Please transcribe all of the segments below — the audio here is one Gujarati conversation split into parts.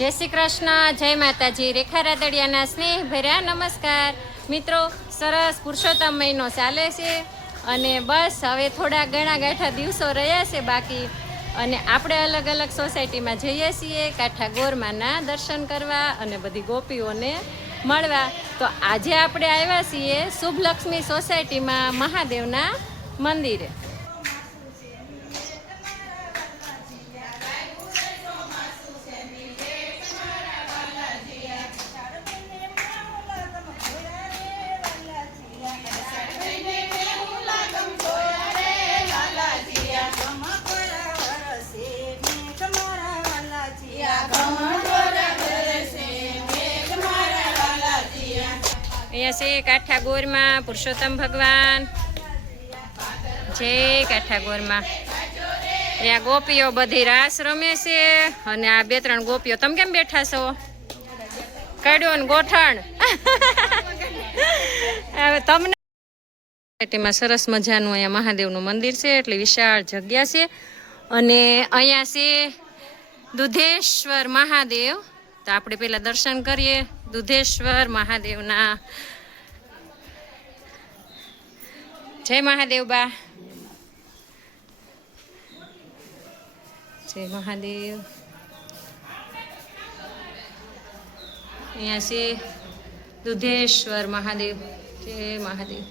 જય શ્રી કૃષ્ણ, જય માતાજી. રેખા રાદડિયાના સ્નેહ ભર્યા નમસ્કાર. મિત્રો, સરસ પુરુષોત્તમ મહિનો ચાલે છે અને બસ હવે થોડા ગણા ગાંઠા દિવસો રહ્યા છે બાકી. અને આપણે અલગ અલગ સોસાયટીમાં જઈએ છીએ કાંઠા ગોરમાના દર્શન કરવા અને બધી ગોપીઓને મળવા. તો આજે આપણે આવ્યા છીએ શુભલક્ષ્મી સોસાયટીમાં મહાદેવના મંદિરે. અહીંયા છે કાંઠા ગોરમાં પુરુષોત્તમ ભગવાન. જય કાંઠા ગોરમાં. અહીંયા ગોપીઓ બધી રાસ રમે છે અને આ 2-3 ગોપીઓ. તમે કેમ બેઠા છો? કાઢ્યો ને ગોઠણ. હવે તમને સરસ મજાનું અહીંયા મહાદેવનું મંદિર છે, એટલે વિશાળ જગ્યા છે. અને અહીંયા છે દુધેશ્વર મહાદેવ. તો આપણે પેલા દર્શન કરીએ દુધેશ્વર મહાદેવના. જય મહાદેવ બા. જય મહાદેવ. અહીંયા છે દુધેશ્વર મહાદેવ. જય મહાદેવ.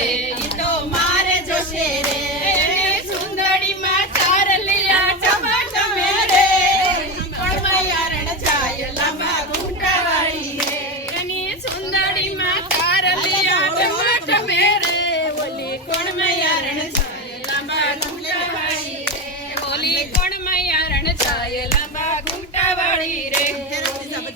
ઈ તો મારે જોશે રે સુંદરીમાં ચાર લીલા ટમાટમે રે કોણમાં યારણ જાય લાંબા ઘૂંટાવાળી રે એની સુંદરીમાં ચાર લીલા ટમાટમે રે ઓલી કોણમાં યારણ જાય લાંબા ઘૂંટાવાળી રે ઓલી કોણમાં યારણ જાય લાંબા ઘૂંટાવાળી રે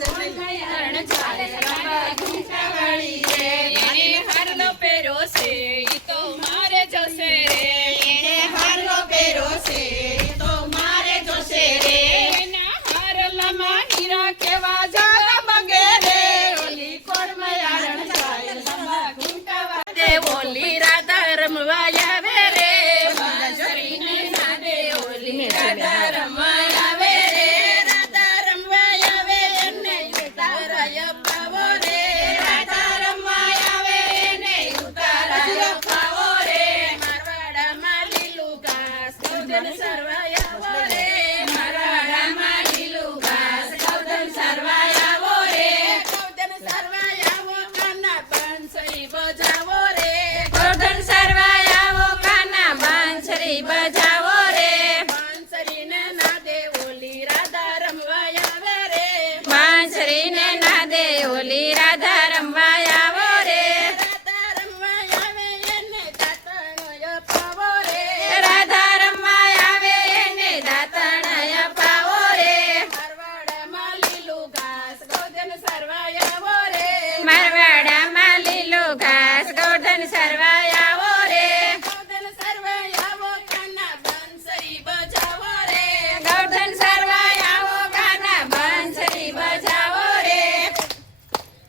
કોણમાં યારણ જાય લાંબા ઘૂંટાવાળી રે એને હારનો પહેરો છે ઈ તો મારે જોશે રે એને હારનો પહેરો છે ઈ તો મારે જોશે રે એના હારલામાં હીરા કેવા ઝગમગે રે ઓલી કોણમાં યારણ જાય લાંબા ઘૂંટાવાળી રે ઓલી રાધા રમવા આવે રે બાંસરીને નાદે ઓલી રાધા રમવા આવે રે રાધા રમવા આવે એને ઉતારાય પાવો રે રાધા રમવા આવે એને ઉતારાય પાવો રે મારવાડામાં લીલું ઘાસ ગૌધન સરવાય આવો રે મારવાડામાં લીલું ઘાસ ગૌધન સરવાય આવો રે ગૌધન સરવાય આવો કાના બાંસરી બજાવો રે ગૌધન સરવાય આવો કાના બાંસરી બજાવો રે બાંસરીને નાદે ઓલી રાધા રમવા આવે રે બાંસરીને નાદે ઓલી રાધા રમવા આવો રે રાધા રમવા આવે એને દાતણય પાવો રે રાધા રમવા આવે એને દાતણય પાવો રે મારવાડામાં લીલું ઘાસ ગૌધન સરવાય આવો રે મારવાડામાં લીલું ઘાસ ગૌધન સરવાય આવો રે ગૌધન સરવાય આવો કાના બાંસરી બજાવો રે ગૌધન સરવાય આવો કાના બાંસરી બજાવો રે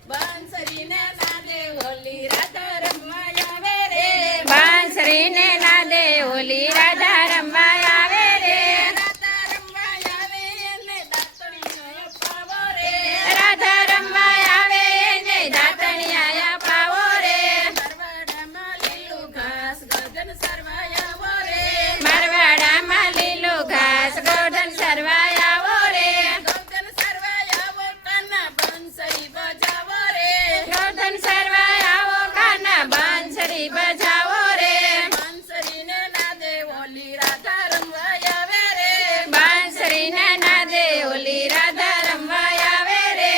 બાંસરીને નાદે ઓલી રાધા રમવા આવે રે બાંસરીને નાદે ઓલી રાધા રમવા આવે રે રાધા રમવા આવે એને દાતણીયા પાવો રે રાધા રમવા આવે એને દાતણીયા પાવો રે મારવાડામાં લીલું ઘાસ ગૌધન સરવાય આવો રે મારવાડામાં લીલું ઘાસ ગૌધન સરવાય આવો રે ગૌધન સરવાય આવો કાના બાંસરી બજાવો રે ગૌધન સરવાય આવો કાના બાંસરી બજાવો રે બાંસરીને નાદે ઓલી રાધા રમવા આવે રે બાંસરીને નાદે ઓલી રાધા રમવા આવે રે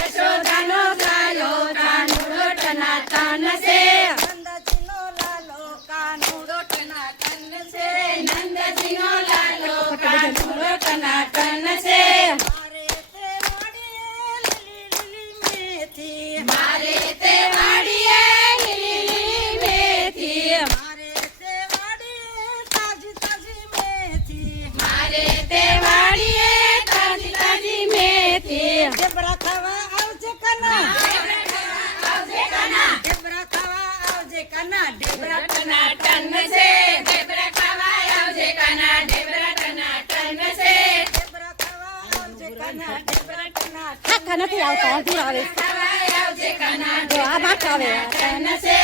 યશોદાનો ગાયો કાનુડો ટનાટન છે નંદજીનો લાલો કાનુડો ટનાટન છે નંદજીનો લાલો કાનુડો ટનાટન છે મારે તે વાડીએ લીલી લીલી મેથી મારે તે વાડીએ તાજી તાજી મેથી મારે તે વાડીએ તાજી તાજી મેથી ઢેબરા ખાવા આવજે કના ઢેબરા ખાવા આવજે કના ઢેબરા ટનાટન છે ઢેબરા ખાવા આવજે કના ઢેબરા ટનાટન છે ઢેબરા ખાવા આવજે કના ઢેબરા ટનાટન આખા નથી આવતા અધૂર આવે ખાવા આવજે કના જો આ બાટ આવે ટન છે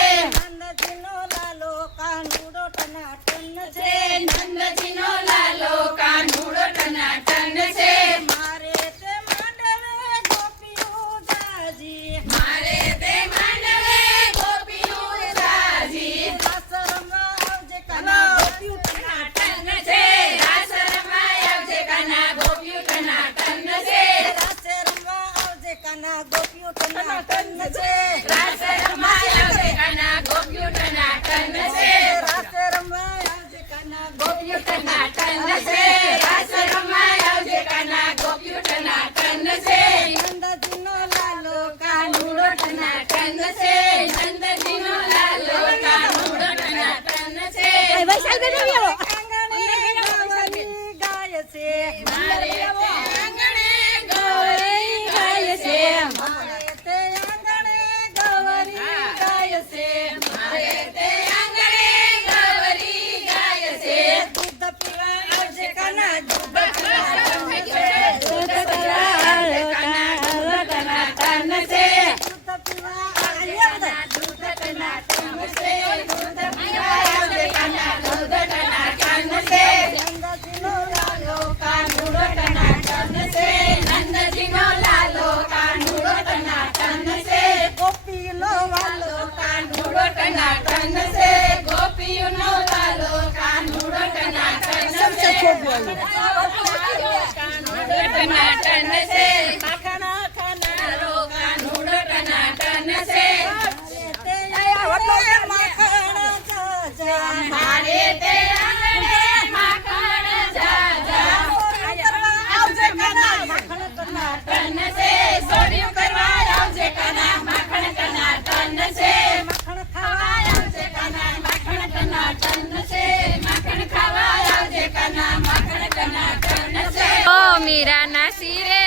નંદજીનો લાલો કાનુડો ટનાટન છે નંદજીનો લાલો કાનુડો ટનાટન છે મારે તે માંડવે ગોપીઓ જાજી મારે તે માંડવે ગોપીયું જાજી રાસ રમવા આવજે કના ગોપીઓ ટનાટન છે રાસ રમવા આવજે કના ગોપીયું ટનાટન છે રાસ રમવા આવજે કના ગોપીઓ ટનાટન છે રાસ રમવા આવજે કના ગોપીયું ટનાટન છે રાસ રમવા આવજે કના ગોપીયું ટનાટન છે રાસ રમવા આવજે કના ગોપીયું ટનાટન છે નંદજીનો લાલો કાનુડો ટનાટન છે નંદજીનો લાલો કાનુડો ટનાટન છે વૈશાલ બેન આવ્યો આંગણે ગવરી ગાય છે મારે તે આંગણે ગૌરી ગાય છે મારે તે આંગણે ગવરી ગાય છે મારે તે આંગણે ગૌરી ગાય છે દૂધ પીવા આવજે કના દૂધ દૂધ પીવા આવજે કના દૂધ ટનાટન છે દૂધ પીવા આવ્યા બધા દૂધ ટનાટન છે દૂધ પીવા આવજે કના દૂધ ટનાટન છે નંદજીનો લાલો કાનુડો ટનાટન છે નંદજીનો લાલો કાનુડો ટનાટન છે ગોપીલો વાલો કાનુડો ટનાટન ટન છે ગોપીઓનો લાલો કાનુડો ટનાટન છે કાનુડો ટનાટન છે માખણ ખાનારો કાનુડો ટનાટન છે મારે તે આંગણે માખણ જાજા આવજે કાના માખણ ટનાટન છે સોડિયું કરવા આવજે કાના માખણ ટનાટન છે માખણ ખાવા આવજે કાના માખણ ટનાટન છે માખણ ખાવા આવજે કાના માખણ ટનાટન છે ઓ મીરાના શિરે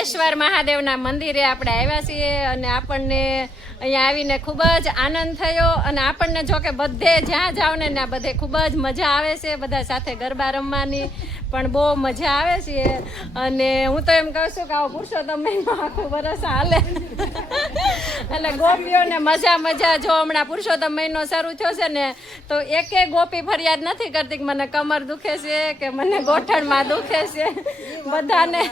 સિદ્ધેશ્વર મહાદેવના મંદિરે આપણે આવ્યા છીએ અને આપણને અહીંયા આવીને ખૂબ જ આનંદ થયો અને આપણને જો કે બધે જ્યાં જાવ ને ત્યાં બધે ખૂબ જ મજા આવે છે બધા સાથે ગરબા રમવાની પણ બહુ મજા આવે છે અને હું તો એમ કહું છું કે આવો પુરુષોત્તમ મહિનો આખું વરસ હાલે એટલે ગોપીઓને મજા જો હમણાં પુરુષોત્તમ મહિનો શરૂ થયો છે ને તો એકે ગોપી ફરિયાદ નથી કરતી કે મને કમર દુખે છે કે મને ગોઠણમાં દુખે છે બધાને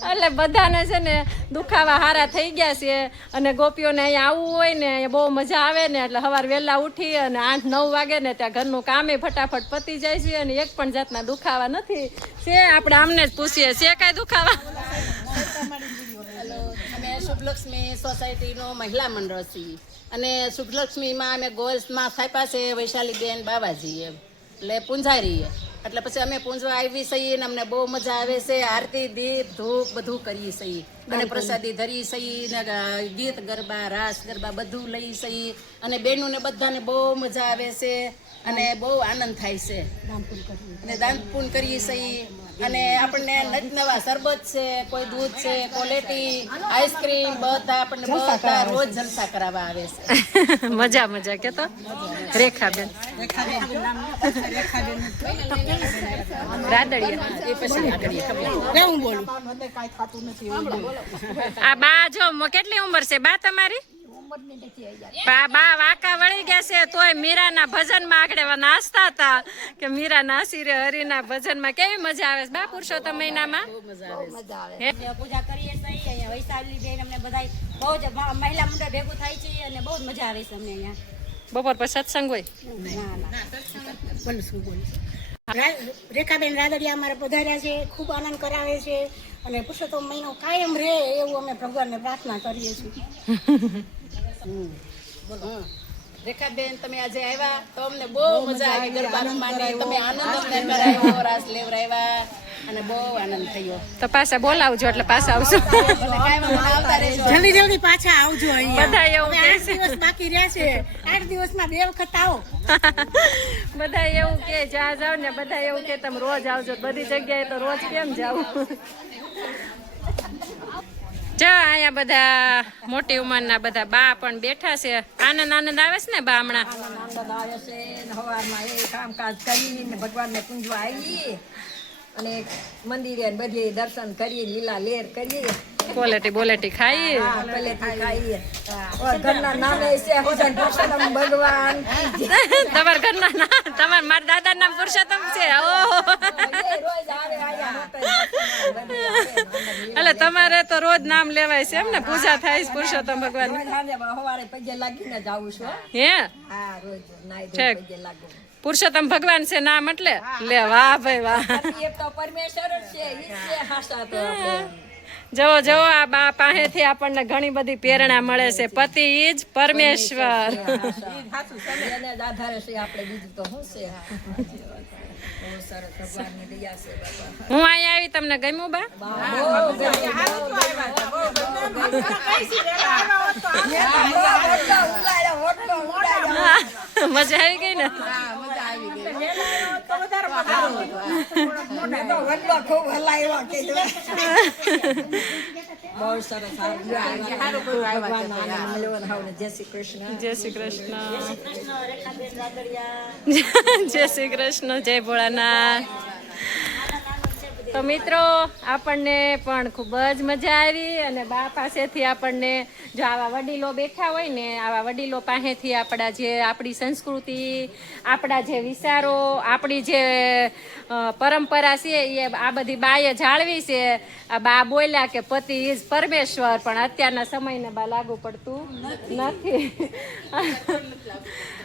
એટલે બધાને છે ને દુખાવા હારા થઈ ગયા છે અને ગોપીઓને અહીંયા આવવું હોય ને અહીંયા બહુ મજા આવે ને એટલે સવાર વહેલા ઉઠી અને 8-9 વાગે ને ત્યાં ઘરનું કામે ફટાફટ પતી જાય છે અને એક પણ જાતના દુખાવા નથી છે આપણે આમને જ પૂછીએ છે કાંઈ દુખાવા અમે શુભલક્ષ્મી સોસાયટીનો મહિલા મંડળ છીએ અને શુભલક્ષ્મીમાં અમે ગોલ્સમાં થાપ્યા છે વૈશાલીબેન બાવાજી એટલે પૂંજારી એટલે પછી અમે પૂંજવા આવી છીએ ને અમને બહુ મજા આવે છે આરતી દીપ ધૂપ બધું કરીએ છીએ અને પ્રસાદી ધરી છીએ ને ગીત ગરબા રાસ ગરબા બધું લઈ છીએ અને બેનોને બધાને બહુ મજા આવે છે અને બહુ આનંદ થાય છે અને દાન પૂન કરીએ છીએ અને આપણને નવા શરબત છે કોઈ દૂધ છે ક્વોલિટી આઈસ્ક્રીમ બધા આપણને બધા રોજ જલસા કરાવવા આવે છે મજા કે તો રેખાબેન રાદડિયા એ પછી આ બા જો કેટલી ઉંમર છે બા તમારી બા વાંકા વળી ગયા છે તોય મીરાના ભજનમાં આગળ નાચતા હતા કે મીરાના શિરે હરિના ભજનમાં કેવી મજા આવે છે બા પુરુષોત્તમ મહિનામાં પૂજા કરીએ છીએ અહીંયા વૈશાલી બેન અમને બધા બહુ જ મહિલા મંડળ ભેગું થાય છે અને બહુ જ મજા આવે છે અમને અહીંયા બપોર પર સત્સંગ હોય રેખાબેન રાદડિયા અમારે પધાર્યા છે ખૂબ આનંદ કરાવે છે અને પુરુષોત્તમ મહિનો કાયમ રહે એવું અમે ભગવાનને પ્રાર્થના કરીએ છીએ રેખાબેન તમે આજે આવ્યા તો અમને બહુ મજા આવી ગરબા રમવાની તમે આનંદ અમને કરાવ્યો રાસ લેવરાવ્યા અને બહુ આનંદ થયો તો પાછા બોલાવજો એટલે પાછા આવશું જલ્દી પાછા આવજો બધા એવું કહે 8 દિવસ બાકી રહ્યા છે 8 દિવસમાં 2 વખત આવો બધા એવું કે જ્યાં જાવ ને બધા એવું કે તમે રોજ આવજો બધી જગ્યાએ તો રોજ કેમ જાવ જો અહીંયા બધા મોટી ઉંમરના બધા બા પણ બેઠા છે આનંદ આવે છે ને બા હમણાં આનંદ આવે છે સવારમાં એ કામકાજ કરીને ભગવાનને પૂંજવા આવીએ અને મંદિરે બધી દર્શન કરીએ લીલા લેર કરીએ ક્વોલિટી બોલેટી ખાઈ ઘરના નામે છે પુરુષોત્તમ ભગવાન તમારા ઘરના ના તમારા મારા દાદા નામ પુરુષોત્તમ છે ઓહો રોજ આવે એટલે તમારે તો રોજ નામ લેવાય છે એમ ને પૂજા થાય છે પુરુષોત્તમ ભગવાન સવારે પગે લાગીને જાઉં છું હે હા રોજ નાઈ ઠીક. પગે લાગુ પુરુષોત્તમ ભગવાન છે નામ એટલે લે વાહ ભાઈ વાહ એ તો પરમેશ્વર જ છે ઈ જ છે હાસા તો આપણે. જવો જવો આ બા પાસેથી આપણને ઘણી બધી પ્રેરણા મળે છે પતિ ઈજ પરમેશ્વર એને જ આધારે છે આપણે બીજું તો શું છે બહુ સરસ ભગવાનની દયા છે બાપા હું અહીંયા આવી તમને ગમ્યું બા મજા આવી ગઈ ને બહુ સરસ જય શ્રી કૃષ્ણ જય શ્રી કૃષ્ણ જય શ્રી કૃષ્ણ જય ભોળાનાથ તો મિત્રો આપણને પણ ખૂબ જ મજા આવી અને બા પાસેથી આપણને જો આવા વડીલો બેઠા હોય ને આવા વડીલો પાસેથી આપણી સંસ્કૃતિ આપણા જે વિચારો આપણી જે પરંપરા છે એ આ બધી બાએ જાળવી છે આ બા બોલ્યા કે પતિ ઇઝ પરમેશ્વર પણ અત્યારના સમયને બા લાગુ પડતું નથી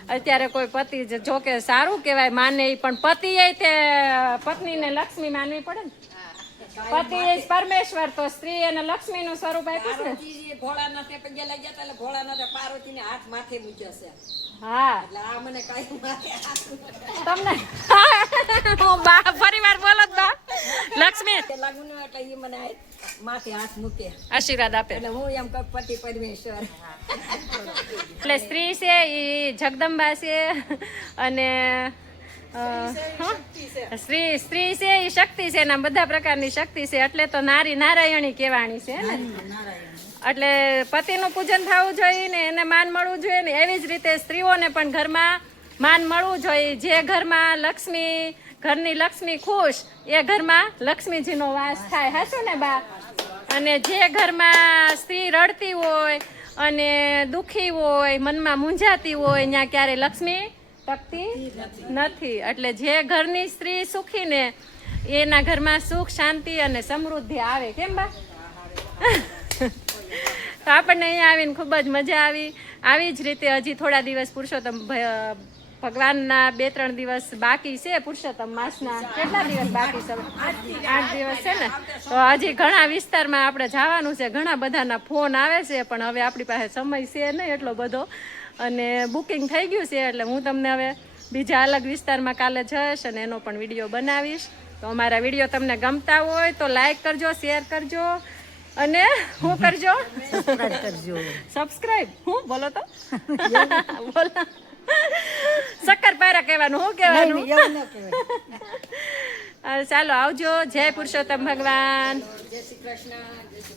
અત્યારે કોઈ પતિ જો કે સારું કહેવાય માને ઈ પણ પતિ એ તે પત્નીને લક્ષ્મી માનવી પડે ને પતિ ઇઝ પરમેશ્વર તો સ્ત્રી અને લક્ષ્મીનું સ્વરૂપ આપ્યું છે ને ભોળાનાથે પગે લાગ્યા હતા એટલે ભોળાનાથે પાર્વતીને હાથ માથે મૂક્યો છે હા એટલે આ મને કઈ માથે હાથ તમને હું બા ફરીવાર બોલો તો બા લક્ષ્મી તે લાગુ ન એટલે ઈ મને માથે હાથ મૂકે આશીર્વાદ આપે એટલે હું એમ કહું પતિ પરમેશ્વર એટલે સ્ત્રી છે એ જગદંબા છે અને સ્ત્રી છે એ શક્તિ છે એના બધા પ્રકારની શક્તિ છે એટલે તો નારી નારાયણી કહેવાની છે ને એટલે પતિનું પૂજન થવું જોઈએ ને એને માન મળવું જોઈએ ને એવી જ રીતે સ્ત્રીઓને પણ ઘરમાં માન મળવું જોઈએ જે ઘરમાં ઘરની લક્ષ્મી ખુશ એ ઘરમાં લક્ષ્મીજીનો વાસ થાય હાચું ને બા અને જે ઘરમાં સ્ત્રી રડતી હોય અને દુખી હોય મનમાં મૂંઝાતી હોય ત્યાં ક્યારે લક્ષ્મી ટકતી નથી એટલે જે ઘરની સ્ત્રી સુખી ને એના ઘરમાં સુખ શાંતિ અને સમૃદ્ધિ આવે કેમ બા તો આપણને અહીંયા આવીને ખૂબ જ મજા આવી જ રીતે હજી થોડા દિવસ પુરુષોત્તમ ભગવાનના 2-3 દિવસ બાકી છે પુરુષોત્તમ માસના કેટલા દિવસ બાકી છે 8 દિવસ છે ને તો હજી ઘણા વિસ્તારમાં આપણે જવાનું છે ઘણા બધાના ફોન આવે છે પણ હવે આપણી પાસે સમય છે નહીં એટલો બધો અને બુકિંગ થઈ ગયું છે એટલે હું તમને હવે બીજા અલગ વિસ્તારમાં કાલે જઈશ અને એનો પણ વિડીયો બનાવીશ તો અમારા વિડીયો તમને ગમતા હોય તો લાઈક કરજો શેર કરજો અને શું કરજો સબસ્ક્રાઇબ હું બોલો તો બોલો શક્કરપારા કહેવાનું શું કહેવાનું ચાલો આવજો જય પુરુષોત્તમ ભગવાન જય શ્રી કૃષ્ણ